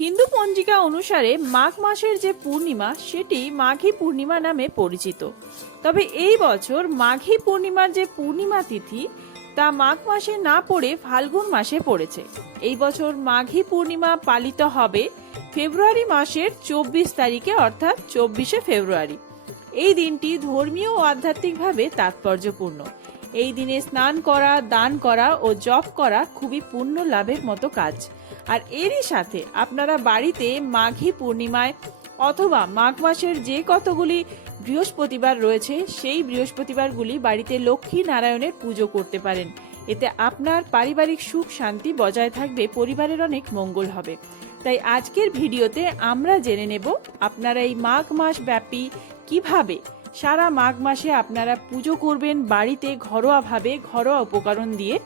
হিন্দু পঞ্জিকা অনুসারে মাঘ মাসের যে পূর্ণিমা, সেটি মাঘী পূর্ণিমা নামে পরিচিত। তবে এই বছর মাঘী পূর্ণিমার যে পূর্ণিমা তিথি, তা মাঘ মাসে না পড়ে ফাল্গুন মাসে পড়েছে। এই বছর মাঘী পূর্ণিমা পালিত হবে ফেব্রুয়ারি মাসের চব্বিশ তারিখে, অর্থাৎ চব্বিশে ফেব্রুয়ারি। এই দিনটি ধর্মীয় ও আধ্যাত্মিকভাবে তাৎপর্যপূর্ণ। এই দিনে স্নান করা, দান করা ও জপ করা খুবই পুণ্য লাভের মতো কাজ। আর এরই সাথে আপনারা বাড়িতে মাঘী পূর্ণিমায় অথবা মাঘ মাসের যে কতগুলি বৃহস্পতিবার রয়েছে, সেই বৃহস্পতিবারগুলি বাড়িতে লক্ষ্মী নারায়ণের পুজো করতে পারেন। এতে আপনার পারিবারিক সুখ শান্তি বজায় থাকবে, পরিবারের অনেক মঙ্গল হবে। তাই আজকের ভিডিওতে আমরা জেনে নেব আপনারা এই মাঘ মাস ব্যাপী কীভাবে সারা মাঘ মাসে আপনারা পুজো করবেন বাড়িতে ঘরোয়াভাবে ঘরোয়া উপকরণ দিয়ে।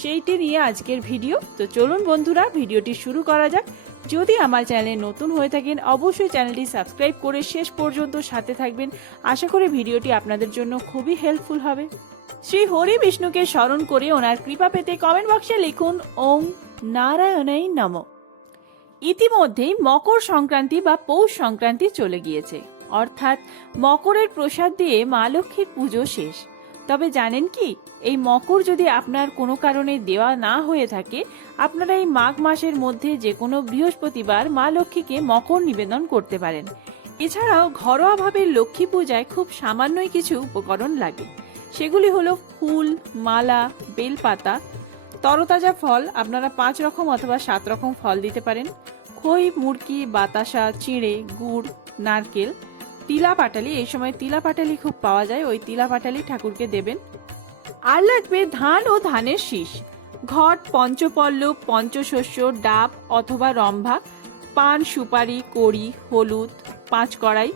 সেইটি নিয়ে আজকের ভিডিও। তো চলুন বন্ধুরা, ভিডিওটি শুরু করা যাক। যদি আমার চ্যানেলে নতুন হয়ে থাকেন, অবশ্যই চ্যানেলটি সাবস্ক্রাইব করে শেষ পর্যন্ত সাথে থাকবেন। আশা করি ভিডিওটি আপনাদের জন্য খুবই হেল্পফুল হবে। শ্রী হরি বিষ্ণুকে স্মরণ করে ওনার কৃপা পেতে কমেন্ট বক্সে লিখুন ওম নারায়ণাই নম। ইতিমধ্যেই মকর সংক্রান্তি বা পৌষ সংক্রান্তি চলে গিয়েছে। অর্থাৎ মকরের প্রসাদ দিয়ে মা লক্ষ্মীর পুজো শেষ। তবে জানেন কি, এই মকর যদি আপনার কোনো কারণে দেওয়া না হয়ে থাকে, আপনারা এই মাঘ মাসের মধ্যে যে কোনো বৃহস্পতিবার মা লক্ষ্মীকে মকর নিবেদন করতে পারেন। এছাড়াও ঘরোয়াভাবে লক্ষ্মী পূজায় খুব সামান্যই কিছু উপকরণ লাগে। সেগুলি হলো ফুল, মালা, বেলপাতা, তরতাজা ফল, আপনারা পাঁচ রকম অথবা সাত রকম ফল দিতে পারেন, খই, মুরকি, বাতাসা, চিঁড়ে, গুড়, নারকেল তিলা পাটালি, এই সময় তিলা পাটালি খুব পাওয়া যায়, ওই তিলা পাটালি ঠাকুরকে দেবেন। আর লাগবে ধান ও ধানের শীষ। ঘট পঞ্চপল্লব পঞ্চশস্য, ডাব অথবা রম্ভা, পান, সুপারি, কড়ি, হলুদ, পাঁচ কড়াই,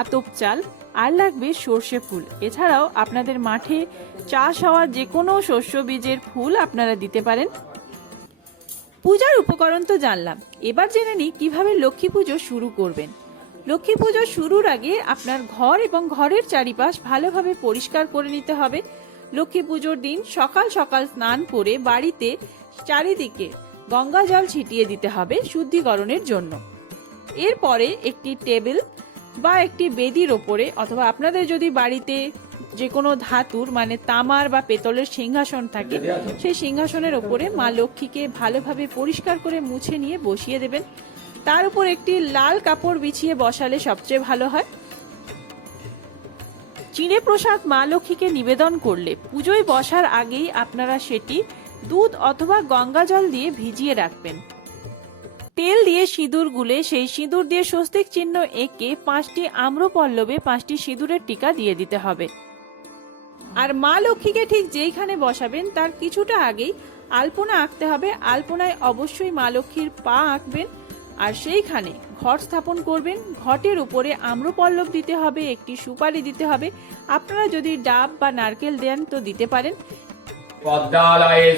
আতপ চাল, আর লাগবে সর্ষে ফুল। এছাড়াও আপনাদের মাঠে চাষ হওয়া যে কোনো শস্য বীজের ফুল আপনারা দিতে পারেন। পূজার উপকরণ তো জানলাম। এবার জেনে নিই কীভাবে লক্ষ্মী পুজো শুরু করবেন। লক্ষ্মী পুজো শুরুর আগে আপনার ঘর এবং ঘরের চারিপাশ ভালোভাবে পরিষ্কার করে নিতে হবে। লক্ষ্মী পুজোর দিন সকাল সকাল স্নান করে বাড়িতে চারিদিকে গঙ্গা জল ছিটিয়ে দিতে হবে শুদ্ধিকরণের জন্য। এরপরে একটি টেবিল বা একটি বেদির ওপরে অথবা আপনাদের যদি বাড়িতে যে কোনো ধাতুর মানে তামার বা পেতলের সিংহাসন থাকে, সেই সিংহাসনের ওপরে মা লক্ষ্মীকে ভালোভাবে পরিষ্কার করে মুছে নিয়ে বসিয়ে দেবেন। তার উপর একটি লাল কাপড় বিছিয়ে বসালে সবচেয়ে ভালো হয়। চিড়ে প্রসাদ মা লক্ষ্মীকে নিবেদন করলে, পুজোয় বসার আগেই আপনারা সেটি দুধ অথবা গঙ্গা জল দিয়ে ভিজিয়ে রাখবেন। তেল দিয়ে সিঁদুর গুলে সেই সিঁদুর দিয়ে স্বস্তিক চিহ্ন এঁকে পাঁচটি আম্রপল্লবে পাঁচটি সিঁদুরের টিকা দিয়ে দিতে হবে। আর মা লক্ষ্মীকে ঠিক যেইখানে বসাবেন, তার কিছুটা আগেই আলপনা আঁকতে হবে। আলপনায় অবশ্যই মা লক্ষ্মীর পা আঁকবেন। আর সেইখানে ঘট স্থাপন করবেন। ঘটের উপরে আম্রপল্লব দিতে হবে, একটি সুপারি দিতে হবে। আপনারা যদি ডাব বা নারকেল দেন তো দিতে পারেন। পদ্মালয়ে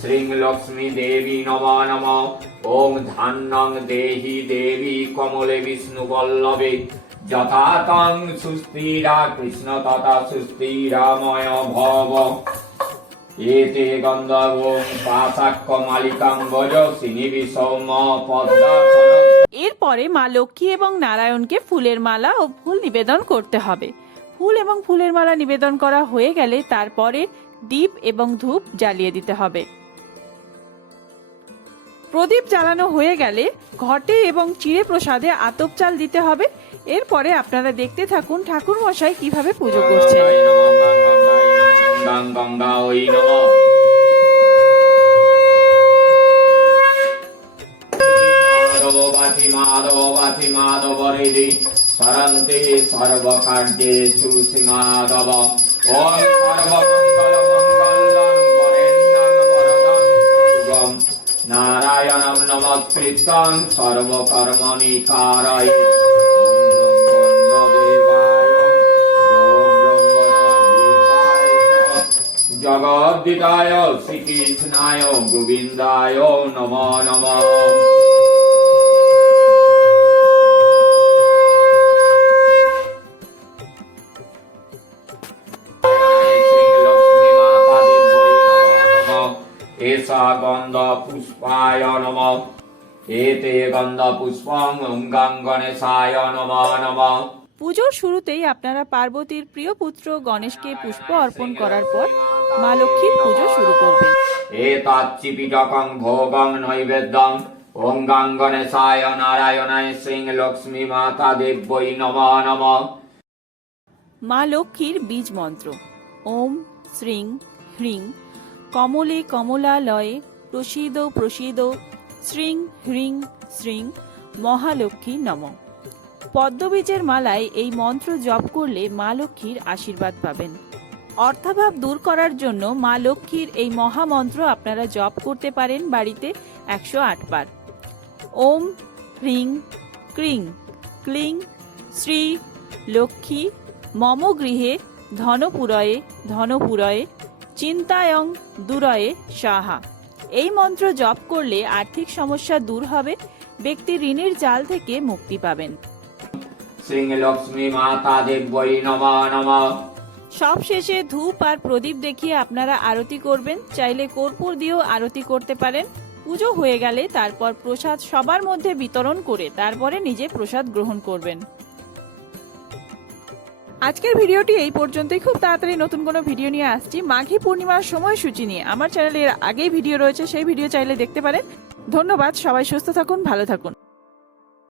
শ্রীং লক্ষ্মী দেবী ওং দেহি দেবী কমলে সুস্থিরা কৃষ্ণ তথা সুস্থিরাময় ভব। এতে গন্ধর্ব পাশাক্ষ মালিকাং বজ সিনিবি সৌম পদ্মা এরপরে মা লক্ষ্মী এবং নারায়ণকে ফুলের মালা ও ফুল নিবেদন করতে হবে। ফুল এবং ফুলের মালা নিবেদন করা হয়ে গেলে তারপরে দীপ এবং ধূপ জ্বালিয়ে দিতে হবে। প্রদীপ জ্বালানো হয়ে গেলে ঘটে এবং চিড়ে প্রসাদে আতপ চাল দিতে হবে। এরপরে আপনারা দেখতে থাকুন ঠাকুর মশাই কীভাবে পুজো করছেন। গঙ্গায় গঙ্গা ওই নম মাধবাতি মাধবাতি মাধবরিদি সরন্তে সর্বকার্যেষু শ্রীমাধব ওম সর্বমঙ্গল মঙ্গলং বরেণ্যং বরদং শুভম নারায়ণং নমস্কৃত্যং সর্বকর্মণি কারয় জগদ্দিতায় শ্রীকৃষ্ণায় গোবিন্দায় নম নম। এষা গন্ধ পুষ্পায় নম। এতে গন্ধ পুষ্পং গণেশায় নম নম। পুজোর শুরুতেই আপনারা পার্বতীর প্রিয় পুত্র গণেশকে পুষ্প অর্পণ করার পর মা লক্ষ্মীর পুজো শুরু করবেন। এতাচ্চিপিটকং ভোগং নৈবেদ্যং অঙ্গাং গণেশায় নারায়ণায় সিং লক্ষ্মী মাতা দেব্যই নম নম। মা লক্ষ্মীর বীজ মন্ত্র। ওম শ্রীং হ্রিং কমলে কমলালয়ে প্রসিদ প্রসিদ শ্রীং হ্রিং শ্রীং মহালক্ষ্মী নম। পদ্মবীজের মালায় এই মন্ত্র জপ করলে মা লক্ষ্মীর আশীর্বাদ পাবেন। অর্থাভাব দূর করার জন্য মা লক্ষ্মীর এই মহামন্ত্র আপনারা জপ করতে পারেন বাড়িতে একশো বার। ওম হ্রিং ক্রিং ক্লিং শ্রী লক্ষ্মী মম গৃহে ধনপুরয়ে ধনপুরয়ে চিন্তায়ং দুরয়ে সাহা। এই মন্ত্র জপ করলে আর্থিক সমস্যা দূর হবে, ব্যক্তি ঋণের জাল থেকে মুক্তি পাবেন। সিং লক্ষ্মী মাতা দেব্যই নম নম। সব শেষে ধূপ আর প্রদীপ দেখিয়ে আপনারা আরতি করবেন। চাইলে কর্পূর দিয়েও আরতি করতে পারেন। পুজো হয়ে গেলে তারপর প্রসাদ সবার মধ্যে বিতরণ করে তারপরে নিজে প্রসাদ গ্রহণ করবেন। আজকের ভিডিওটি এই পর্যন্তই। খুব তাড়াতাড়ি নতুন কোনো ভিডিও নিয়ে আসছি। মাঘী পূর্ণিমার সময়সূচি নিয়ে। আমার চ্যানেলে এর আগেই ভিডিও রয়েছে, সেই ভিডিও চাইলে দেখতে পারেন। ধন্যবাদ, সবাই সুস্থ থাকুন, ভালো থাকুন।